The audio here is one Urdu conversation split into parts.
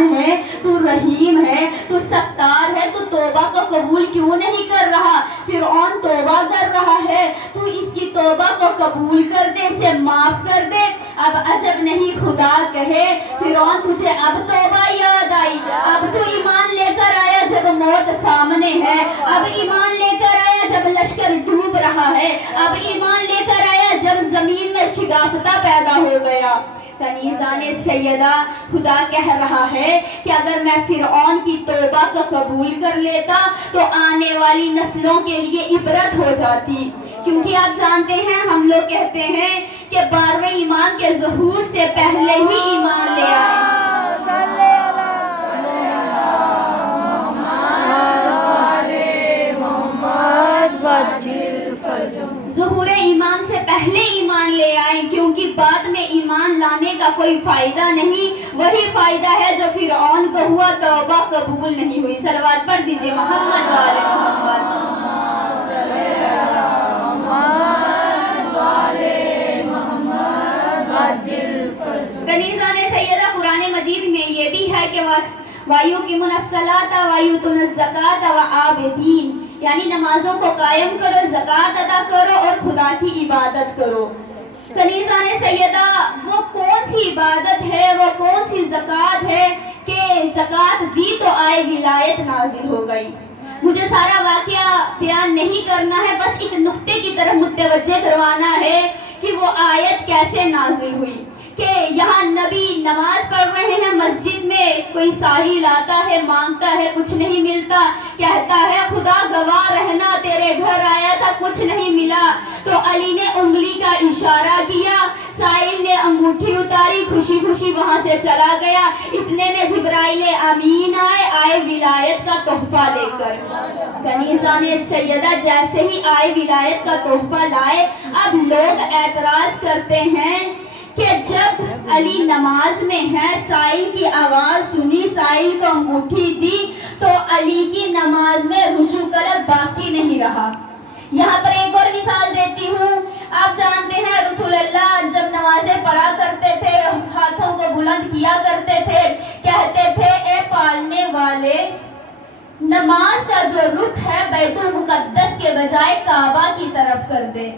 رحمان ہے، تو رحیم ہے، تو ستار ہے، تو توبہ کو قبول کیوں نہیں کر رہا؟ فرعون توبہ کر رہا ہے، تو اس کی توبہ کو قبول کر دے، اسے معاف کر دے۔ اب عجب نہیں خدا کہے فرعون تجھے اب توبہ یاد آئی، اب تو ایمان لے کر آیا جب موت سامنے ہے، اب ایمان لے کر آیا جب لشکر ڈوب رہا ہے، اب ایمان لے کر آیا جب زمین میں شگافتہ پیدا ہو گیا۔ کنیزان سیدہ، خدا کہہ رہا ہے کہ اگر میں فرعون کی توبہ کو قبول کر لیتا تو آنے والی نسلوں کے لیے عبرت ہو جاتی، کیونکہ آپ جانتے ہیں ہم لوگ کہتے ہیں کہ 12ویں امام کے ظہور سے پہلے ہی ایمان لے آئے۔ ظہور ایمان سے پہلے ایمان لے آئیں، کیونکہ بعد میں ایمان لانے کا کوئی فائدہ نہیں، وہی فائدہ ہے جو فرعون کو ہوا، توبہ قبول نہیں ہوئی۔ صلوات پڑھ دیجئے محمد والے محمد۔ کنیزان سیدہ، قرآن مجید میں یہ بھی ہے کہ وَيُقِيمُونَ الصَّلَاةَ وَيُؤْتُونَ الزَّكَاةَ وَعَابِدِينَ، یعنی نمازوں کو قائم کرو، زکوٰۃ ادا کرو اور خدا کی عبادت کرو۔ کنیزان سیدہ، وہ کون سی عبادت ہے، وہ کون سی زکوٰۃ ہے کہ زکوٰۃ دی تو آئے ولایت نازل ہو گئی؟ مجھے سارا واقعہ بیان نہیں کرنا ہے، بس ایک نقطے کی طرف متوجہ کروانا ہے کہ وہ آیت کیسے نازل ہوئی۔ کہ یہاں نبی نماز پڑھ رہے ہیں، مسجد میں کوئی ساحل آتا ہے، مانگتا ہے، کچھ نہیں ملتا، کہتا ہے خدا گواہ رہنا تیرے گھر آیا تھا، کچھ نہیں ملا۔ تو علی نے انگلی کا اشارہ کیا، ساحل نے انگوٹھی اتاری، خوشی خوشی وہاں سے چلا گیا۔ اتنے میں جبرائیل امین آئے ولایت کا تحفہ لے کر۔ کنیزان سیدہ جیسے ہی آئے ولایت کا تحفہ لائے، اب لوگ اعتراض کرتے ہیں کہ جب علی نماز میں ہے، سائل کی آواز سنی، سائل کو انگوٹھی دی، تو علی کی نماز میں رجوع طلب باقی نہیں رہا۔ یہاں پر ایک اور مثال دیتی ہوں۔ آپ جانتے ہیں رسول اللہ جب نمازیں پڑھا کرتے تھے، ہاتھوں کو بلند کیا کرتے تھے، کہتے تھے اے پالنے والے، نماز کا جو رخ ہے بیت المقدس کے بجائے کعبہ کی طرف کر دے۔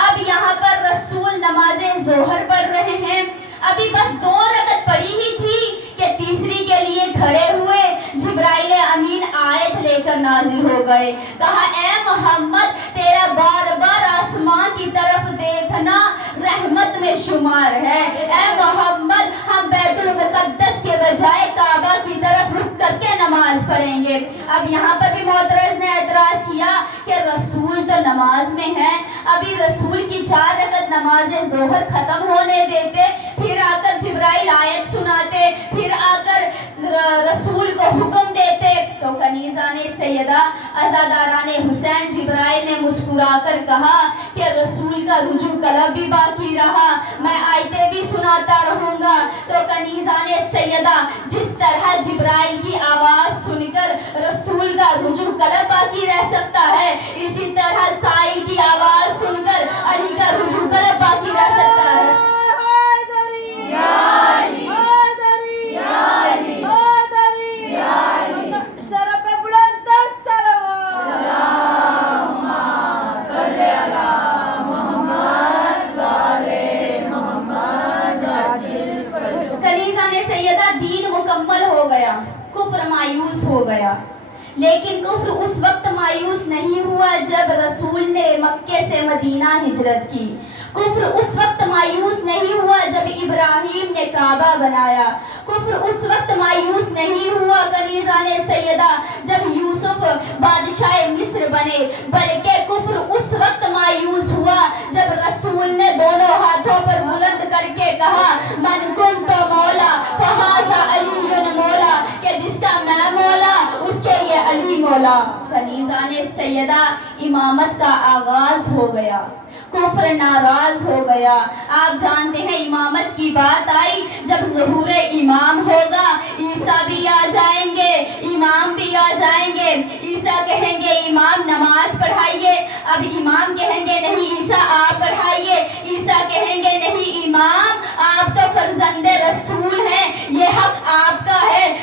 اب یہاں پر رسول نماز ظہر پڑھ رہے ہیں، ابھی بس 2 رکعت پڑھی ہی تھی کہ تیسری کے لیے کھڑے ہوئے، جبرائیل امین آیت لے کر نازل ہو گئے۔ کہا اے محمد، تیرا بار بار آسمان کی طرف دیکھنا رحمت میں شمار ہے۔ اے محمد، ہم بیت المقدس کے بجائے کعبہ کی طرف رخ کر کے نماز پڑھیں گے۔ اب یہاں پر بھی معترض نے اعتراض کیا کہ رسول تو نماز میں ہے، ابھی رسول کی 4 رکعت نماز ظہر ختم ہونے دیتے، پھر آ کر جبرائیل آیت سناتے، پھر آ کر رسول کو حکم دیتے۔ تو کنیزان سیدہ، عزاداران حسین، جبرائیل نے مسکرا کر کہا کہ رسول کا رجوع طلب بھی باقی رہا، میں آیتیں بھی سناتا رہوں گا۔ تو کنیزان سیدہ، جس طرح جبرائیل کی آواز سن کر رسول کا رجوع طلب باقی رہ سکتا ہے، اسی طرح سائل کی آواز سن کر علی کا رجوع طلب باقی رہ سکتا ہے۔ کنیزان سیدہ، دین مکمل ہو گیا، کفر مایوس ہو گیا، لیکن کفر اس وقت مایوس نہیں ہوا جب رسول نے مکے سے مدینہ ہجرت کی۔ کفر اس وقت مایوس نہیں ہوا جب ابراہیم نے کعبہ بنایا۔ کفر اس وقت مایوس نہیں ہوا کنیزان سیدہ جب یوسف بادشاہ مصر بنے، بلکہ کفر اس وقت مایوس ہوا جب رسول نے دونوں ہاتھوں پر بلند کر کے کہا من کنت مولا فہذا علی مولا، کہ جس کا میں مولا اس کے لیے علی مولا۔ کنیزان سیدہ، امامت کا آغاز ہو گیا، کفر ناراض ہو گیا۔ آپ جانتے ہیں امامت کی بات آئی جب ظہور امام ہوگا، عیسیٰ بھی آ جائیں گے، امام بھی آ جائیں گے۔ عیسیٰ کہیں گے امام نماز پڑھائیے، اب امام کہیں گے نہیں عیسیٰ آپ پڑھائیے۔ عیسیٰ کہیں گے نہیں امام آپ تو فرزند رسول ہیں، یہ حق آپ کا ہے۔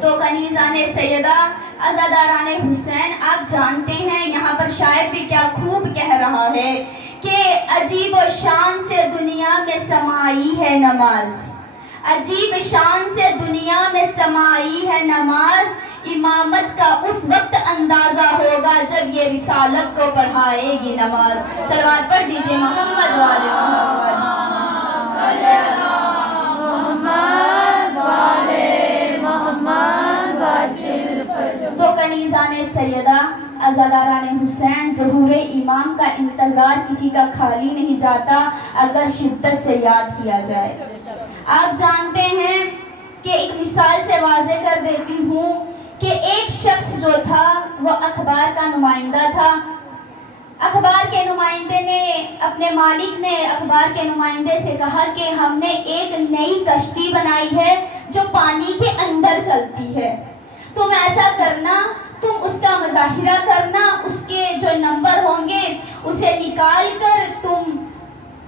تو کنیزان سیدہ عزاداران حسین، آپ جانتے ہیں یہاں پر شاعر بھی کیا خوب کہہ رہا ہے کہ عجیب و شان سے دنیا میں سمائی ہے نماز، عجیب شان سے دنیا میں سمائی ہے نماز، امامت کا اس وقت اندازہ ہوگا جب یہ رسالت کو پڑھائے گی نماز۔ صلوات پڑھ دیجئے محمد والے محمد۔ تو کنیزان سیدہ عزاداران حسین، ظہور امام کا انتظار کسی کا خالی نہیں جاتا اگر شدت سے یاد کیا جائے۔ آپ جانتے ہیں کہ ایک مثال سے واضح کر دیتی ہوں کہ ایک شخص جو تھا وہ اخبار کا نمائندہ تھا۔ اخبار کے نمائندے نے، اپنے مالک نے اخبار کے نمائندے سے کہا کہ ہم نے ایک نئی کشتی بنائی ہے جو پانی کے اندر چلتی ہے، تم ایسا کرنا، تم اس کا مظاہرہ کرنا، اس کے جو نمبر ہوں گے اسے نکال کر تم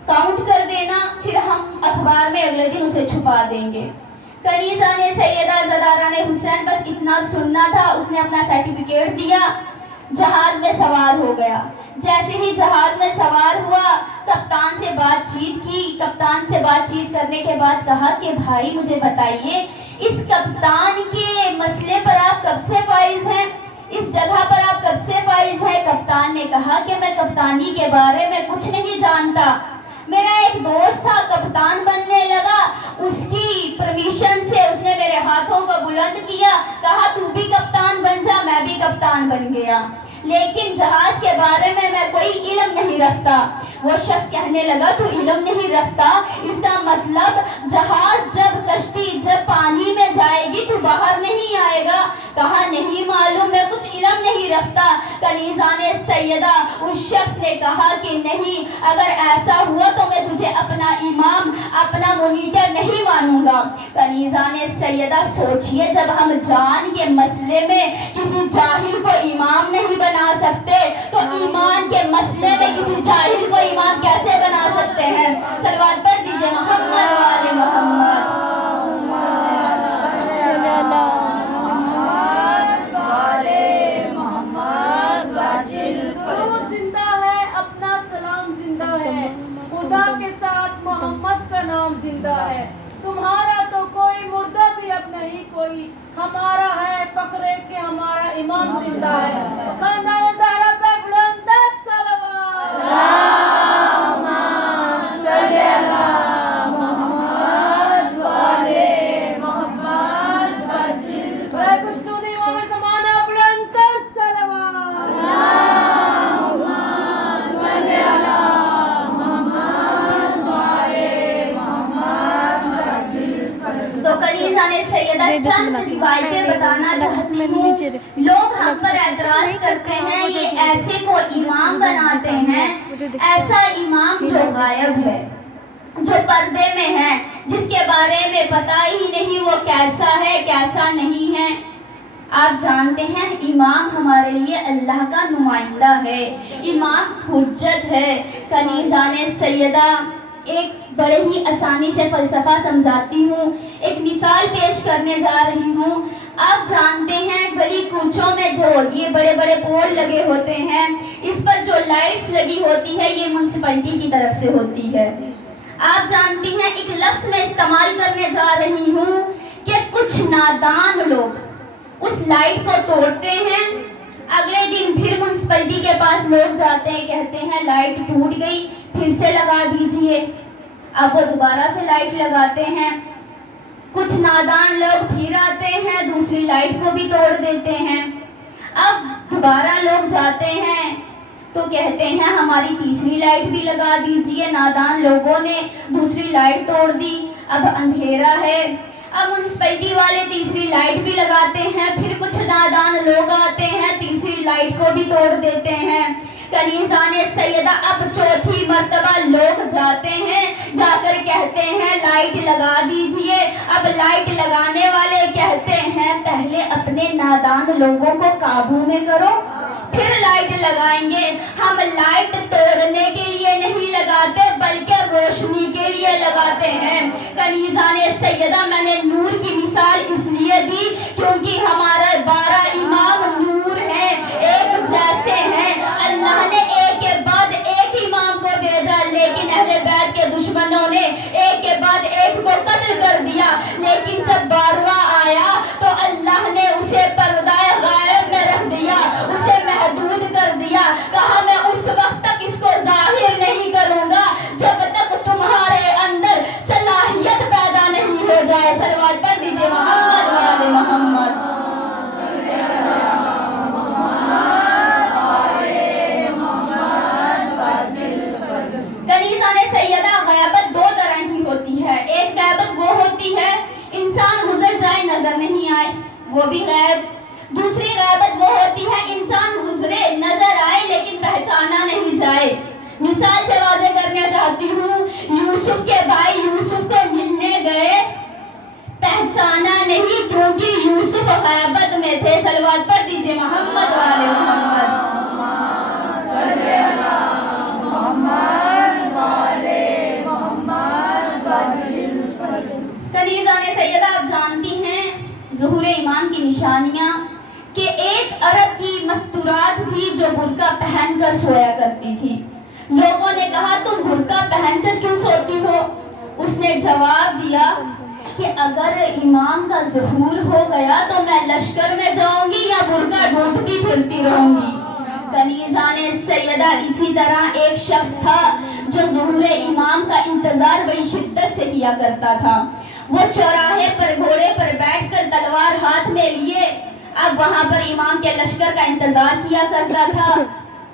کاؤنٹ کر دینا، پھر ہم اخبار میں اگلے دن اسے چھپا دیں گے۔ کنیزان سیدہ عزاداران حسین بس اتنا سننا تھا، اس نے اپنا سرٹیفکیٹ دیا، جہاز میں سوار ہو گیا۔ جیسے ہی جہاز میں سوار ہوا، کپتان سے بات چیت کی، کپتان سے بات چیت کرنے کے بعد کہا کہ بھائی مجھے بتائیے اس کپتان کے مسئلے پر آپ کب سے فائز ہیں، اس جگہ پر آپ کب سے فائز ہیں؟ کپتان نے کہا کہ میں کپتانی کے بارے میں کچھ نہیں جانتا، میرا ایک دوست تھا کپتان بننے لگا، اس کی پرمیشن سے اس نے میرے ہاتھوں کو بلند کیا، کہا تو بھی کپتان بن جا، میں بھی کپتان بن گیا، لیکن جہاز کے بارے میں کوئی علم نہیں رکھتا۔ وہ شخص کہنے لگا تو علم نہیں رکھتا، اس کا مطلب جہاز کشتی جب پانی میں جائے گی تو باہر نہیں آئے گا؟ کہا نہیں معلوم، میں کچھ علم نہیں رکھتا۔ کنیزان سیدہ اس شخص نے کہا کہ نہیں، اگر ایسا ہوا تو میں تجھے اپنا امام، اپنا مونیٹر نہیں مانوں گا۔ کنیزان سیدہ سوچئے، جب ہم جان کے مسئلے میں کسی جاہل کو امام نہیں بنا سکتے تو ایمان کے مسئلے میں کسی جاہل کو امام کیسے بنا سکتے ہیں؟ صلوات پڑھ دیجئے محمد والے محمد۔ خدا کے ساتھ محمد کا نام زندہ ہے، تمہارا تو کوئی مردہ بھی اب نہیں کوئی، ہمارا ہے فخر کہ ہمارا امام زندہ ہے۔ خاندان زہرا پہ بلند صلوات۔ اللہم صلی علی محمد والے محمد وجل گشنودی امام زمانہ بلند صلوات۔ اللہم صلی علی تو کنیزان سیدہ چند روایتیں بتانا چاہتی ہوں۔ لوگ ہم پر اعتراض کرتے ہیں یہ ایسے کو امام بناتے ہیں، ایسا امام جو غائب ہے، جو پردے میں ہے، جس کے بارے میں پتہ ہی نہیں وہ کیسا ہے کیسا نہیں ہے۔ آپ جانتے ہیں امام ہمارے لیے اللہ کا نمائندہ ہے، امام حجت ہے۔ کنیزان سیدہ ایک بڑے ہی آسانی سے فلسفہ سمجھاتی ہوں، ایک مثال پیش کرنے جا رہی ہوں۔ آپ جانتے ہیں گلی کوچوں میں جو یہ بڑے بڑے پول لگے ہوتے ہیں، اس پر جو لائٹس لگی ہوتی ہے یہ میونسپلٹی کی طرف سے ہوتی ہے۔ آپ جانتی ہیں ایک لفظ میں استعمال کرنے جا رہی ہوں کہ کچھ نادان لوگ اس لائٹ کو توڑتے ہیں، اگلے دن پھر میونسپلٹی کے پاس لوگ جاتے ہیں، کہتے ہیں لائٹ ٹوٹ گئی پھر سے لگا دیجئے، اب وہ دوبارہ سے لائٹ لگاتے ہیں۔ کچھ نادان لوگ پھر آتے ہیں، دوسری لائٹ کو بھی توڑ دیتے ہیں، اب دوبارہ لوگ جاتے ہیں تو کہتے ہیں ہماری تیسری لائٹ بھی لگا دیجئے، نادان لوگوں نے دوسری لائٹ توڑ دی، اب اندھیرا ہے، اب میونسپلٹی والے تیسری لائٹ بھی لگاتے ہیں، پھر کچھ نادان لوگ آتے ہیں تیسری لائٹ کو بھی توڑ دیتے ہیں۔ کنیزان سیدہ اب چوتھی مرتبہ لوگ جاتے ہیں، جا کر کہتے ہیں لائٹ لگا دیجئے، اب لائٹ لگانے والے کہتے ہیں پہلے اپنے نادان لوگوں کو قابو میں کرو پھر لائٹ لگائیں گے۔ ہم لائٹ توڑنے کے لیے نہیں لگاتے بلکہ روشنی کے لیے لگاتے ہیں۔ کنیزان سیدہ میں نے نور کی مثال اس لیے دی کہ اسے پردہ غائب میں رکھ دیا، اسے محدود کر دیا، کہا میں اس وقت تک اس کو ظاہر نہیں کروں گا جب تک تمہارے اندر صلاحیت پیدا نہیں ہو جائے۔ صلوات پڑھ دیجئے محمد وآل محمد۔ کنیزان سیدہ، غیبت دو طرح کی ہوتی ہے۔ ایک غیبت وہ ہوتی ہے انسان گزر جائے نظر نہیں آئے، وہ بھی غیب۔ دوسری غیبت وہ ہوتی ہے انسان گزرے نظر آئے لیکن پہچانا نہیں جائے۔ مثال سے واضح کرنا چاہتی ہوں، یوسف کے بھائی یوسف کو ملنے گئے، پہچانا نہیں کیونکہ یوسف غیبت میں تھے۔ صلوات پڑھ دیجئے محمد وآل محمد۔ کنیزان سیدہ، آپ جانتی ہیں ظہور امام کی نشانیاں کہ ایک عرب کی مستورات تھی جو برقع پہن کر سویا کرتی تھی۔ لوگوں نے کہا تم برقع پہن کر کیوں سوتی ہو؟ اس نے جواب دیا کہ اگر امام کا ظہور ہو گیا تو میں لشکر میں جاؤں گی یا برقع ڈھونڈتی پھرتی رہوں گی۔ کنیزان سیدہ، اسی طرح ایک شخص تھا جو ظہور امام کا انتظار بڑی شدت سے کیا کرتا تھا۔ وہ چوراہے پر گھوڑے پر بیٹھ کر تلوار ہاتھ میں لیے اب وہاں پر امام کے لشکر کا انتظار کیا کرتا تھا۔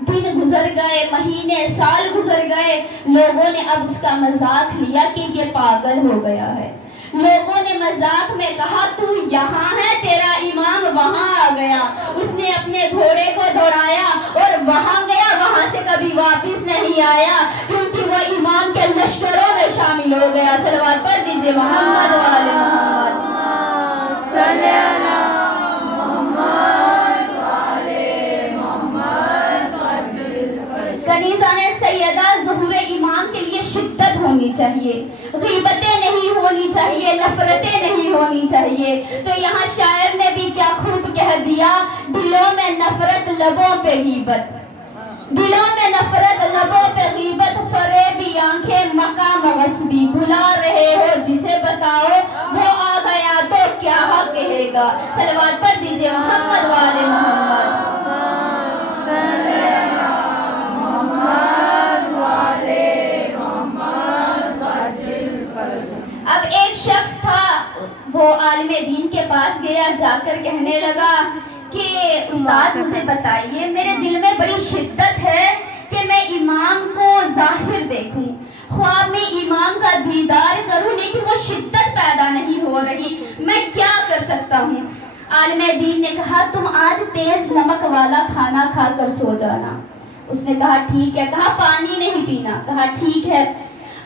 دن گزر گئے، مہینے، سال گزر گئے، لوگوں نے اب اس کا مذاق لیا کہ یہ پاگل ہو گیا ہے۔ لوگوں نے مذاق میں کہا تو یہاں ہے، تیرا امام وہاں آ گیا۔ اس نے اپنے گھوڑے کو دوڑایا اور وہاں گیا، وہاں سے کبھی واپس نہیں آیا کیونکہ وہ امام کے لشکروں میں شامل ہو گیا۔ صلوات پڑھ دیجئے محمد وآل محمد۔ کنیزان سیدہ، ظہور امام کے لیے شدت ہونی چاہیے، غیبتیں نہیں ہونی چاہیے، نفرتیں نہیں ہونی چاہیے۔ تو یہاں شاعر نے بھی کیا خوب کہہ دیا، دلوں میں نفرت لبوں پہ غیبت، دلوں میں نفرت لبوں پہ غیبت، فریبی آنکھیں مقام غصبی، بھلا رہے ہو جسے بتاؤ وہ آ گیا تو کیا کہے گا۔ صلوات پڑھ دیجئے محمد وآل محمد۔ اب ایک شخص تھا، وہ عالم دین کے پاس گیا، جا کر کہنے لگا کہ استاد مجھے بتائیے، میرے دل میں بڑی شدت ہے کہ میں امام کو ظاہر دیکھوں، خواب میں امام کا دیدار کروں، لیکن وہ شدت پیدا نہیں ہو رہی، میں کیا کر سکتا ہوں؟ عالم دین نے کہا تم آج تیز نمک والا کھانا کھا کر سو جانا۔ اس نے کہا ٹھیک ہے، کہا پانی نہیں پینا، کہا ٹھیک ہے۔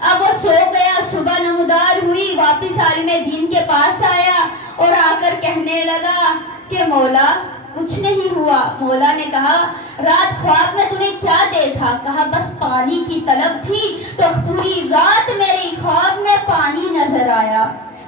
اب وہ سو گیا، صبح نمودار ہوئی، واپس عالم دین کے پاس آیا اور آ کر کہنے لگا کہ مولا کچھ نہیں ہوا۔ مولا نے کہا رات خواب میں تو نے کیا دیکھا؟ کہا بس پانی کی طلب تھی تو پوری رات میری خواب میں پانی نظر آیا۔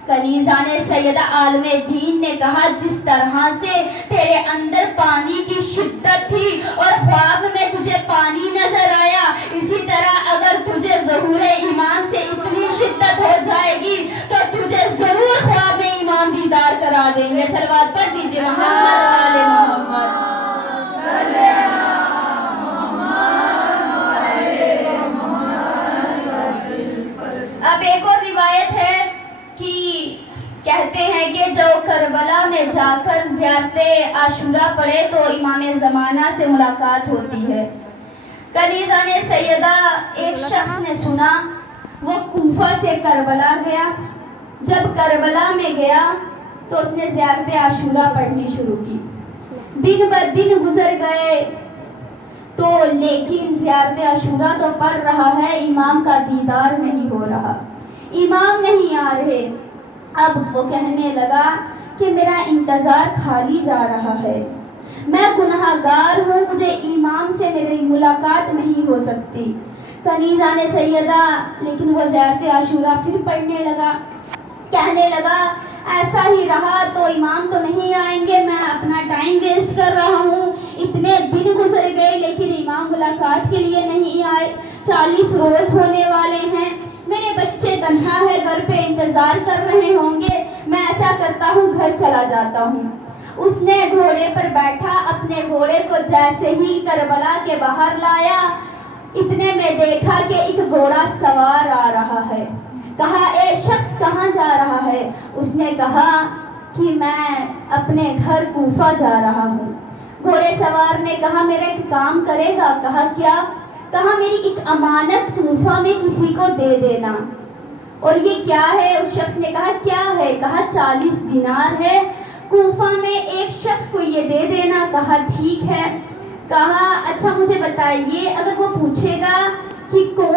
کنیزان سیدہ، عالم دین نے کہا جس طرح سے تیرے اندر پانی کی شدت تھی اور خواب میں تجھے پانی نظر آیا، اسی طرح اگر تجھے ظہور امام سے اتنی شدت ہو جائے گی تو تجھے ضرور خواب میں امام دیدار کرا دیں گے۔ صلوات پڑھ دیجئے محمد وآل محمد۔ اب ایک اور روایت ہے کہ کہتے ہیں کہ جو کربلا میں جا کر زیارت عاشورہ پڑھے تو امام زمانہ سے ملاقات ہوتی ہے۔ کنیزان سیدہ، ایک شخص نے سنا، وہ کوفہ سے کربلا گیا، جب کربلا میں گیا تو اس نے زیارت عاشورہ پڑھنی شروع کی۔ دن بہ دن گزر گئے تو لیکن زیارت عاشورہ تو پڑھ رہا ہے، امام کا دیدار نہیں ہو رہا، امام نہیں آ رہے۔ اب وہ کہنے لگا کہ میرا انتظار کھالی جا رہا ہے، میں گناہگار ہوں، مجھے امام سے میری ملاقات نہیں ہو سکتی۔ کنیزان سیدہ، لیکن وہ زیارت عاشورہ پھر پڑھنے لگا، کہنے لگا ایسا ہی رہا تو امام تو نہیں آئیں گے، میں اپنا ٹائم ویسٹ کر رہا ہوں، اتنے دن گزر گئے لیکن امام ملاقات کے لیے نہیں آئے، 40 روز ہونے والے ہیں، میرے بچے تنہا ہے، گھر پہ انتظار کر رہے ہوں گے، میں ایسا کرتا ہوں گھر چلا جاتا ہوں۔ اس نے گھوڑے پر بیٹھا، اپنے گھوڑے کو جیسے ہی کربلا کے باہر لایا، اتنے میں دیکھا کہ ایک گھوڑا سوار آ رہا ہے۔ کہا اے شخص کہاں جا رہا ہے؟ اس نے کہا کہ میں اپنے گھر کوفہ جا رہا ہوں۔ گھوڑے سوار نے کہا میرا ایک کام کرے گا؟ کہا کیا؟ کہا میری ایک امانت کوفہ میں کسی کو دے دینا۔ اور یہ کیا ہے؟ اس شخص نے کہا کیا ہے؟ کہا 40 دینار ہے، کوفہ میں ایک شخص کو یہ دے دینا۔ کہا ٹھیک ہے۔ کہا اچھا مجھے بتائیے، اگر وہ پوچھے گا کہ کون